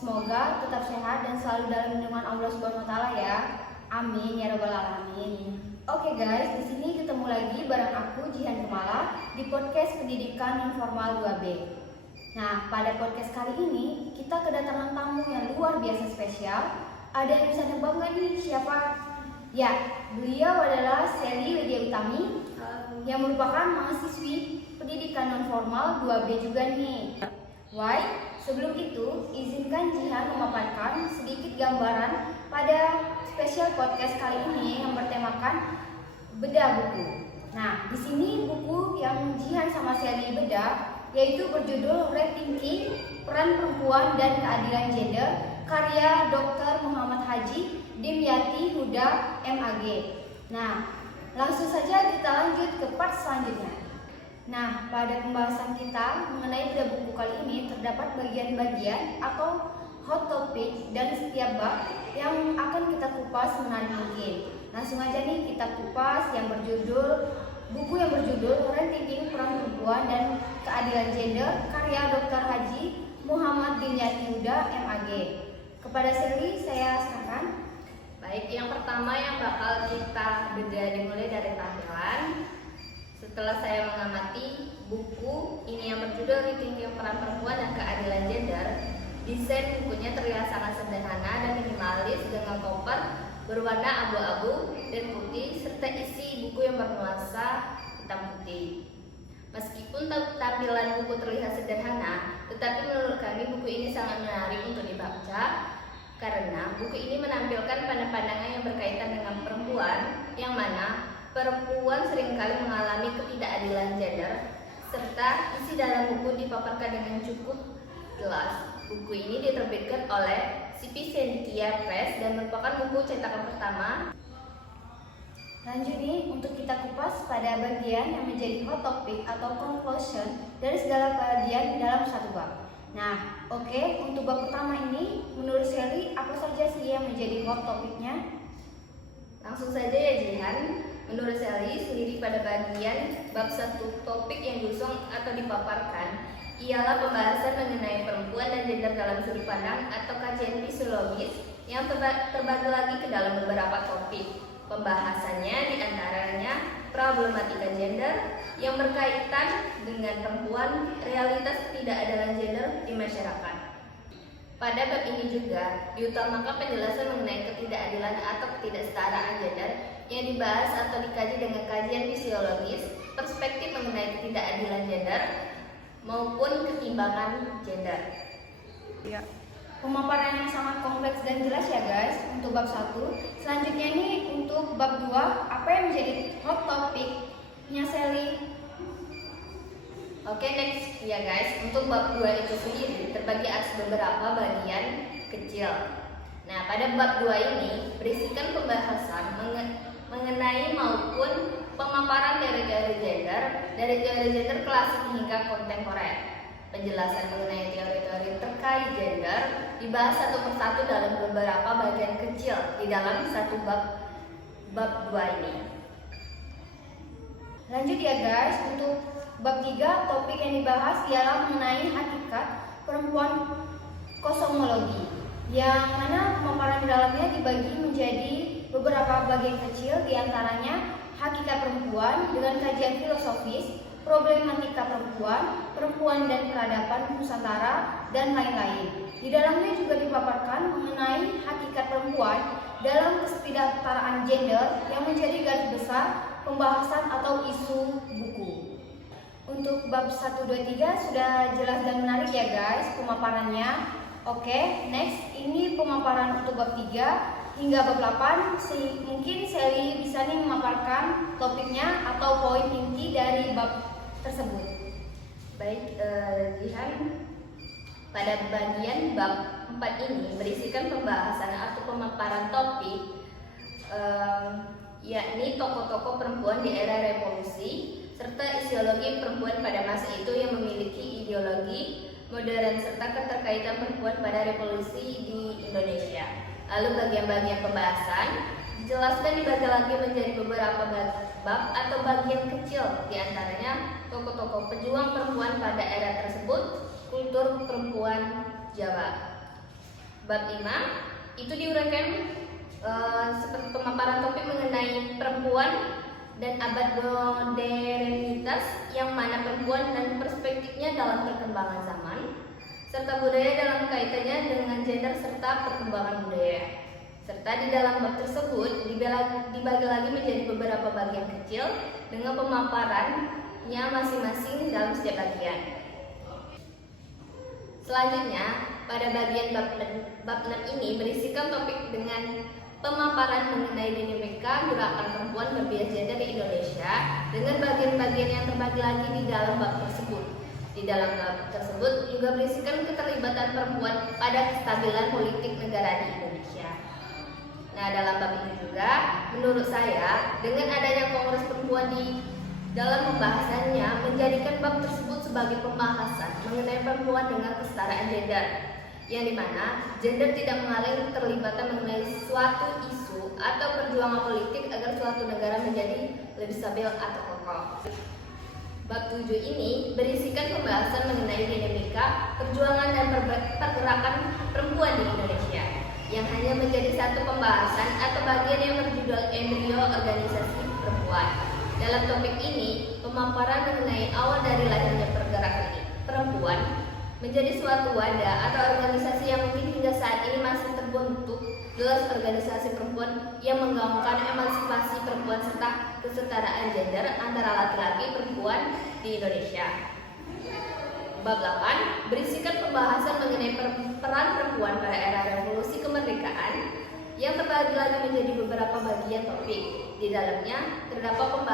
Semoga tetap sehat dan selalu dalam lindungan Allah Subhanahu wa taala ya. Amin ya rabbal alamin. Oke guys, di sini ketemu lagi bareng aku Jihan Kemala di podcast Pendidikan Non Formal 2B. Nah, pada podcast kali ini kita kedatangan tamu yang luar biasa spesial. Ada yang bisa nebak nggak nih siapa? Ya, beliau adalah Sally Widya Utami yang merupakan mahasiswi Pendidikan Non Formal 2B juga nih. Why? Sebelum itu, izinkan Jihan memaparkan sedikit gambaran pada spesial podcast kali ini yang bertemakan bedah buku. Nah, di sini buku yang Jihan sama Sally bedah yaitu berjudul Rethinking Peran Perempuan dan Keadilan Gender karya Dr. Muhammad Haji Dimyati Huda MAG. Nah, langsung saja kita lanjut ke part selanjutnya. Nah, pada pembahasan kita mengenai bedah buku kali ini terdapat bagian-bagian atau hot topic dan setiap bab yang akan kita kupas menarik mungkin. Langsung aja nih kita kupas buku yang berjudul Rethinking Peran Perempuan dan Keadilan Gender karya Dr. Haji Muhammad Dimyati Huda MAG. Kepada Sally saya serahkan. Baik, yang pertama yang bakal kita bedah dimulai dari tampilan. Setelah saya mengamati buku ini yang berjudul Rethinking Peran Perempuan dan Keadilan Gender, desain bukunya terlihat sangat sederhana dan minimalis dengan cover berwarna abu-abu dan putih serta isi buku yang bernuansa hitam putih. Meskipun tampilan buku terlihat sederhana, tetapi menurut kami buku ini sangat menarik untuk dibaca karena buku ini menampilkan pandangan yang berkaitan dengan perempuan yang mana perempuan seringkali mengalami ketidakadilan gender, serta isi dalam buku dipaparkan dengan cukup jelas. Buku ini diterbitkan oleh CP Sentia Press dan merupakan buku cetakan pertama. Lanjut nih untuk kita kupas pada bagian yang menjadi hot topic atau conclusion dari segala bagian dalam satu bab. Nah, oke, untuk bab pertama ini menurut Sally apa saja sih yang menjadi hot topicnya? Langsung saja ya Jihan. Menurut Sally sendiri pada bagian bab 1 topik yang diusung atau dipaparkan ialah pembahasan mengenai perempuan dan gender dalam sudut pandang atau kajian fisiologis yang terbagi lagi ke dalam beberapa topik. Pembahasannya diantaranya problematika gender yang berkaitan dengan perempuan, realitas ketidakadilan gender di masyarakat. Pada bab ini juga diutamakan penjelasan mengenai ketidakadilan atau ketidaksetaraan gender yang dibahas atau dikaji dengan kajian fisiologis, perspektif mengenai ketidakadilan gender maupun ketimbangan gender. Ya. Pemaparan yang sangat kompleks dan jelas ya guys untuk bab 1. Selanjutnya nih untuk bab 2, apa yang menjadi hot topicnya Sally? Oke, next ya guys. Untuk bab 2 itu sendiri terbagi atas beberapa bagian kecil. Nah, pada bab 2 ini berisikan pembahasan mengenai maupun pemaparan teori-teori gender dari teori gender klasik hingga kontemporer. Penjelasan mengenai teori-teori terkait gender dibahas satu persatu dalam beberapa bagian kecil di dalam satu bab 2 ini. Lanjut ya guys, untuk bab 3 topik yang dibahas ialah mengenai hakikat perempuan kosmologi, yang mana pemaparan di dalamnya dibagi menjadi beberapa bagian kecil, diantaranya hakikat perempuan dengan kajian filosofis, problematika perempuan, perempuan dan peradaban Nusantara, dan lain-lain. Di dalamnya juga dipaparkan mengenai hakikat perempuan dalam ketidaksetaraan gender yang menjadi garis besar pembahasan atau isu buku. Untuk bab 1, 2, 3 sudah jelas dan menarik ya guys pemaparannya. Oke, next ini pemaparan untuk bab 3 hingga bab 8. Mungkin Sally bisa nih memaparkan topiknya atau poin inti dari bab tersebut. Baik, Jihan, pada bagian bab 4 ini berisikan pembahasan atau pemaparan topik yakni tokoh-tokoh perempuan di era revolusi serta ideologi perempuan pada masa itu yang memiliki ideologi modern serta keterkaitan perempuan pada revolusi di Indonesia. Lalu bagian-bagian pembahasan dijelaskan dibagi lagi menjadi beberapa bab atau bagian kecil, diantaranya tokoh-tokoh pejuang perempuan pada era tersebut, kultur perempuan Jawa. Bab 5 itu diuraikan seperti pemaparan topik mengenai perempuan dan abad modernitas, yang mana perempuan dan perspektifnya dalam perkembangan zaman, serta budaya dalam kaitannya dengan gender serta perkembangan budaya. Serta di dalam bab tersebut dibagi lagi menjadi beberapa bagian kecil dengan pemaparannya masing-masing dalam setiap bagian. Selanjutnya, pada bagian bab 6 ini berisikan topik dengan pemaparan mengenai dinamika gerakan perempuan berbias gender di Indonesia dengan bagian-bagian yang terbagi lagi di dalam bab tersebut. Di dalam bab tersebut juga berisikan keterlibatan perempuan pada kestabilan politik negara di Indonesia. Nah, dalam bab ini juga, menurut saya, dengan adanya Kongres Perempuan di dalam pembahasannya menjadikan bab tersebut sebagai pembahasan mengenai perempuan dengan kesetaraan gender, yang dimana gender tidak menghalangi keterlibatan mengenai suatu isu atau perjuangan politik agar suatu negara menjadi lebih stabil atau kokoh. Bab 7 ini berisikan pembahasan mengenai dinamika perjuangan dan pergerakan perempuan di Indonesia, yang hanya menjadi satu pembahasan atau bagian yang berjudul embrio organisasi perempuan. Dalam topik ini, pemaparan mengenai awal dari lahirnya pergerakan perempuan menjadi suatu wadah atau organisasi yang mungkin hingga saat ini masih terbentuk, jelas organisasi perempuan yang menggaungkan emansipasi perempuan serta kesetaraan gender antara laki-laki perempuan di Indonesia. Bab 8 berisikan pembahasan mengenai peran perempuan pada era revolusi kemerdekaan yang terbagi lagi menjadi beberapa bagian topik. Di dalamnya terdapat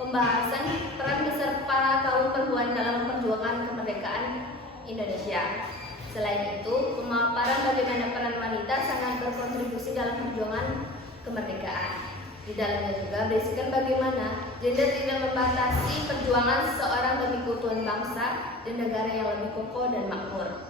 pembahasan peran besar para kaum perempuan dalam perjuangan kemerdekaan Indonesia. Selain itu, pemaparan bagaimana peran wanita sangat berkontribusi dalam perjuangan kemerdekaan. Di dalamnya juga berisikan bagaimana gender tidak membatasi perjuangan seseorang demi keutuhan bangsa dan negara yang lebih kokoh dan makmur.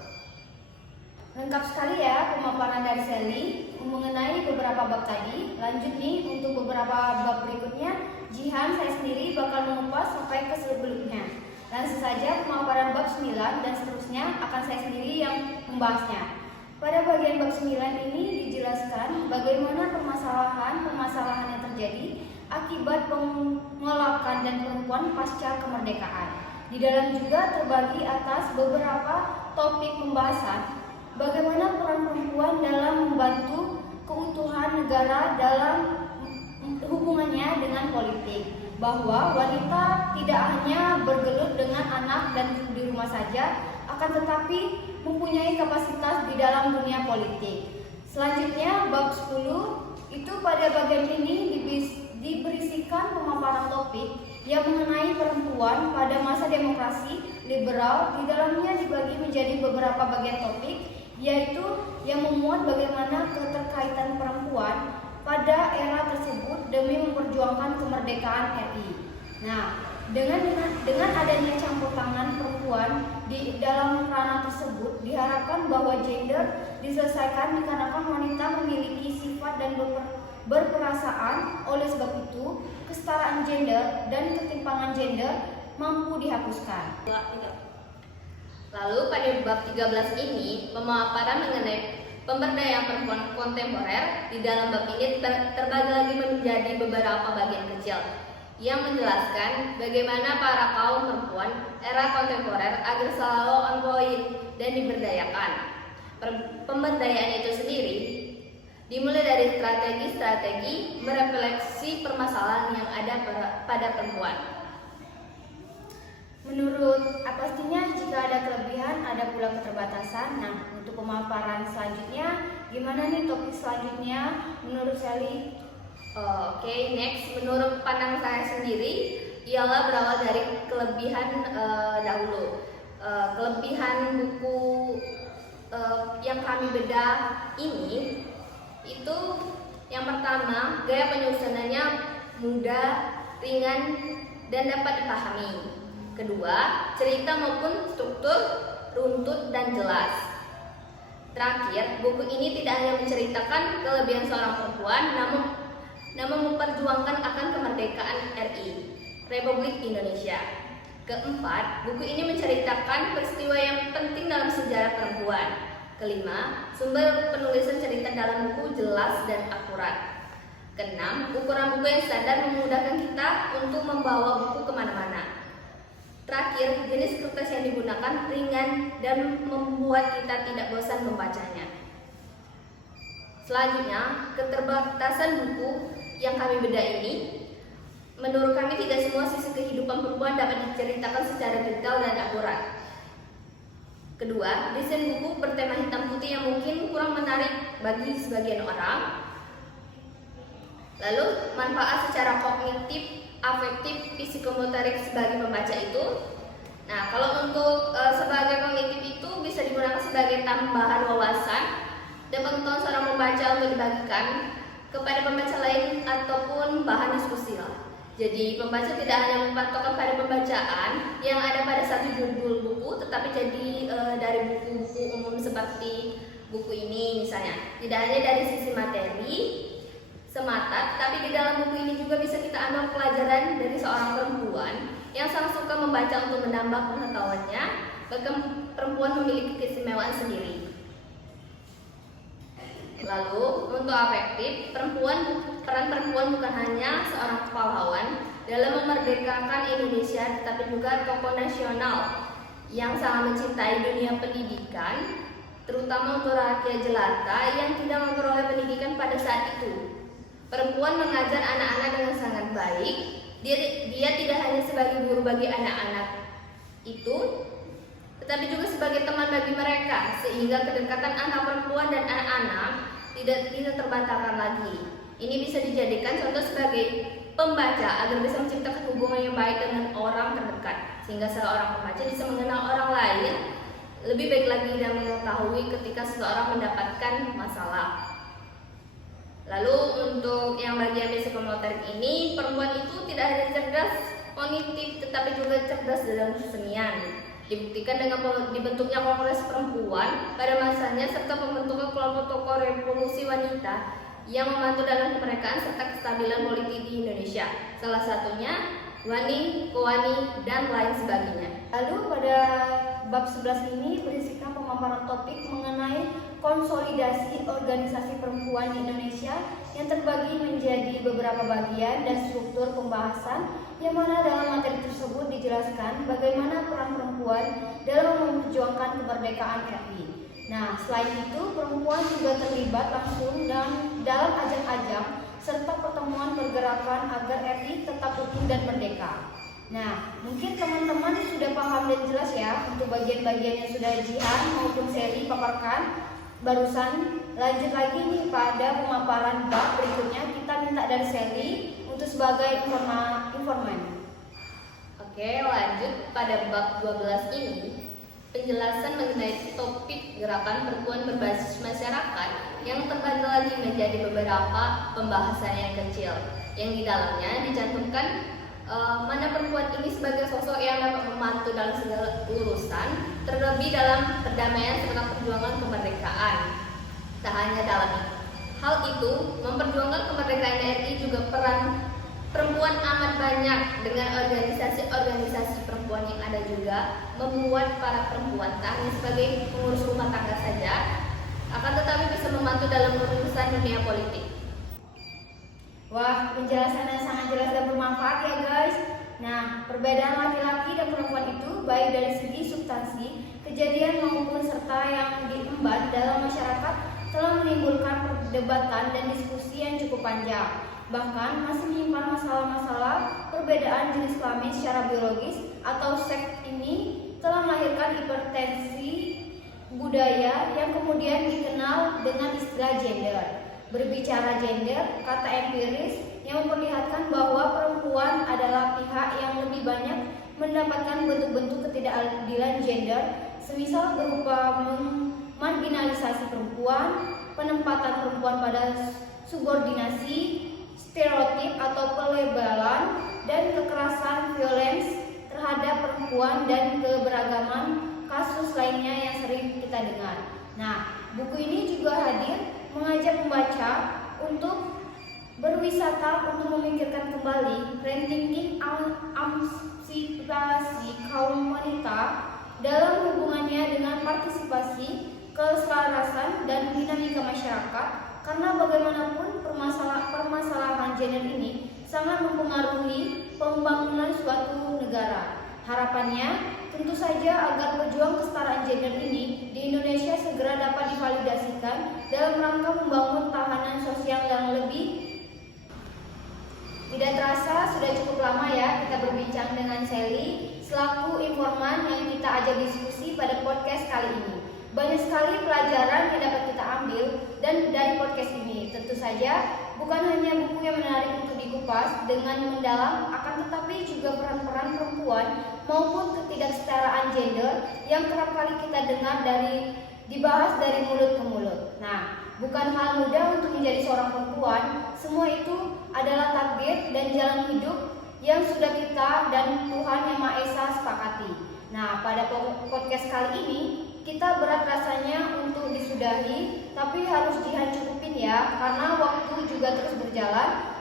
Lengkap sekali ya pemaparan dari Sally mengenai beberapa bab tadi. Lanjut nih untuk beberapa bab berikutnya, Jihan saya sendiri bakal mengupas sampai ke sebelumnya. Langsung saja pemaparan bab 9 dan seterusnya akan saya sendiri yang membahasnya. Pada bagian bab 9 ini dijelaskan bagaimana permasalahan yang terjadi akibat penolakan dan perempuan pasca kemerdekaan. Di dalam juga terbagi atas beberapa topik pembahasan bagaimana peran perempuan dalam membantu keutuhan negara dalam hubungannya dengan politik, bahwa wanita tidak hanya bergelut dengan anak dan di rumah saja, akan tetapi mempunyai kapasitas di dalam dunia politik. Selanjutnya bab 10 itu pada bagian ini diberisikan pemaparan topik yang mengenai perempuan pada masa demokrasi liberal. Di dalamnya dibagi menjadi beberapa bagian topik, yaitu yang memuat bagaimana keterkaitan perempuan pada era tersebut demi memperjuangkan kemerdekaan RI. Nah, dengan adanya campur tangan perempuan di dalam ranah tersebut, diharapkan bahwa gender diselesaikan dikarenakan wanita memiliki sifat dan berperasaan. Oleh sebab itu, kesetaraan gender dan ketimpangan gender mampu dihapuskan. Lalu pada bab 13 ini, pemaparan mengenai pemberdayaan perempuan kontemporer. Di dalam bab ini terbagi lagi menjadi beberapa bagian kecil yang menjelaskan bagaimana para kaum perempuan era kontemporer agar selalu on point dan diberdayakan. Pemberdayaan itu sendiri dimulai dari strategi-strategi merefleksi permasalahan yang ada pada perempuan. Menurut pastinya jika ada kelebihan ada pula keterbatasan. Nah, untuk pemaparan selanjutnya gimana nih topik selanjutnya menurut Sally? Oke, next menurut pandang saya sendiri ialah berawal dari kelebihan dahulu. Kelebihan buku yang kami bedah ini itu yang pertama, gaya penyusunannya mudah, ringan dan dapat dipahami. Kedua, cerita maupun struktur runtut dan jelas. Terakhir, buku ini tidak hanya menceritakan kelebihan seorang perempuan, namun memperjuangkan akan kemerdekaan RI, Republik Indonesia. Keempat, buku ini menceritakan peristiwa yang penting dalam sejarah perempuan. Kelima, sumber penulisan cerita dalam buku jelas dan akurat. Keenam, ukuran buku yang standar memudahkan kita untuk membawa buku kemana-mana. Terakhir, jenis kertas yang digunakan ringan dan membuat kita tidak bosan membacanya. Selanjutnya, keterbatasan buku yang kami bedah ini, menurut kami tidak semua sisi kehidupan perempuan dapat diceritakan secara detail dan akurat. Kedua, desain buku bertema hitam putih yang mungkin kurang menarik bagi sebagian orang. Lalu, manfaat secara kognitif, afektif, psikomotorik sebagai pembaca itu. Nah, kalau untuk sebagai kognitif itu bisa digunakan sebagai tambahan wawasan dan pengetahuan seorang pembaca untuk dibagikan kepada pembaca lain ataupun bahan diskusi lah. Jadi pembaca tidak hanya mempatokkan pada pembacaan yang ada pada satu judul buku, tetapi jadi dari buku-buku umum seperti buku ini misalnya. Tidak hanya dari sisi materi semata, tapi di dalam buku ini juga bisa kita ambil pelajaran dari seorang perempuan yang sangat suka membaca untuk menambah pengetahuannya. Bahkan perempuan memiliki keistimewaan sendiri. Lalu untuk afektif, peran perempuan bukan hanya seorang pahlawan dalam memerdekakan Indonesia, tetapi juga tokoh nasional yang sangat mencintai dunia pendidikan, terutama untuk rakyat jelata yang tidak memperoleh pendidikan pada saat itu. Perempuan mengajar anak-anak dengan sangat baik. Dia tidak hanya sebagai guru bagi anak-anak itu, tetapi juga sebagai teman bagi mereka, sehingga kedekatan anak perempuan dan anak-anak tidak terbantahkan lagi. Ini bisa dijadikan contoh sebagai pembaca agar bisa menciptakan hubungan yang baik dengan orang terdekat, sehingga seorang pembaca bisa mengenal orang lain lebih baik lagi dan mengetahui ketika seseorang mendapatkan masalah. Lalu untuk yang bagian psikomotorik ini, perempuan itu tidak hanya cerdas kognitif tetapi juga cerdas dalam kesenian. Dibuktikan dengan dibentuknya Kongres Perempuan pada masanya serta pembentukan kelompok tokoh revolusi wanita yang membantu dalam kemerdekaan serta kestabilan politik di Indonesia. Salah satunya Wani, Kowani, dan lain sebagainya. Lalu pada bab 11 ini berisikan pemaparan topik mengenai konsolidasi organisasi perempuan di Indonesia yang terbagi menjadi beberapa bagian dan struktur pembahasan, yang mana dalam materi tersebut dijelaskan bagaimana peran perempuan dalam memperjuangkan kemerdekaan RI. Nah, selain itu perempuan juga terlibat langsung dalam ajang-ajang serta pertemuan pergerakan agar RI tetap utuh dan merdeka. Nah, mungkin teman-teman sudah paham dan jelas ya untuk bagian-bagian yang sudah Jihan maupun Sally paparkan barusan. Lanjut lagi nih pada pemaparan bab berikutnya, kita minta dari Sally untuk sebagai informan. Oke, lanjut pada bab 12 ini, penjelasan mengenai topik gerakan perempuan berbasis masyarakat yang terbagi lagi menjadi beberapa pembahasan yang kecil, yang di dalamnya dicantumkan mana perempuan ini sebagai sosok yang dapat membantu dalam segala urusan, terlebih dalam perdamaian serta perjuangan kemerdekaan. Tak hanya dalam hal itu, memperjuangkan kemerdekaan RI juga peran perempuan amat banyak, dengan organisasi-organisasi perempuan yang ada juga membuat para perempuan tak hanya sebagai pengurus rumah tangga saja, akan tetapi bisa membantu dalam urusan dunia politik. Wah, penjelasan yang sangat jelas dan bermanfaat ya guys. Nah, perbedaan laki-laki dan perempuan itu baik dari segi substansi, kejadian maupun serta yang diemban dalam masyarakat telah menimbulkan perdebatan dan diskusi yang cukup panjang. Bahkan masih menyimpan masalah-masalah perbedaan jenis kelamin secara biologis atau seks. Ini telah melahirkan hipertensi budaya yang kemudian dikenal dengan istilah gender. Berbicara gender, kata empiris yang memperlihatkan bahwa perempuan adalah pihak yang lebih banyak mendapatkan bentuk-bentuk ketidakadilan gender, semisal berupa marginalisasi perempuan, penempatan perempuan pada subordinasi, stereotip atau pelebelan, dan kekerasan violence terhadap perempuan dan keberagaman kasus lainnya yang sering kita dengar. Nah, buku ini juga hadir mengajak pembaca untuk berwisata untuk memikirkan kembali rethinking emansipasi kaum wanita dalam hubungannya dengan partisipasi, kesetaraan masyarakat karena bagaimanapun permasalahan gender ini sangat mempengaruhi pembangunan suatu negara. Harapannya tentu saja agar pejuang kesetaraan gender ini di Indonesia segera dapat divalidasikan dalam rangka membangun tahanan sosial yang lebih. Tidak terasa sudah cukup lama ya kita berbincang dengan Sally selaku informan yang kita ajak diskusi pada podcast kali ini. Banyak sekali pelajaran yang dapat kita ambil dan dari podcast ini. Tentu saja bukan hanya buku yang menarik untuk dikupas dengan mendalam, akan tetapi juga peran-peran perempuan maupun ketidaksetaraan gender yang kerap kali kita dengar dibahas dari mulut ke mulut. Nah, bukan hal mudah untuk menjadi seorang perempuan. Semua itu adalah takdir dan jalan hidup yang sudah kita dan Tuhan Yang Maha Esa sepakati. Nah, pada podcast kali ini kita berat rasanya untuk disudahi, tapi harus dihancupin ya, karena waktu juga terus berjalan.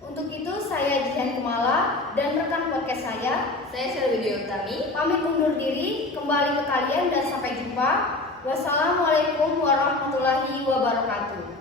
Untuk itu saya Jihan Kumala dan rekan podcast saya Sally Widya Utami, pamit undur diri kembali ke kalian dan sampai jumpa. Wassalamualaikum warahmatullahi wabarakatuh.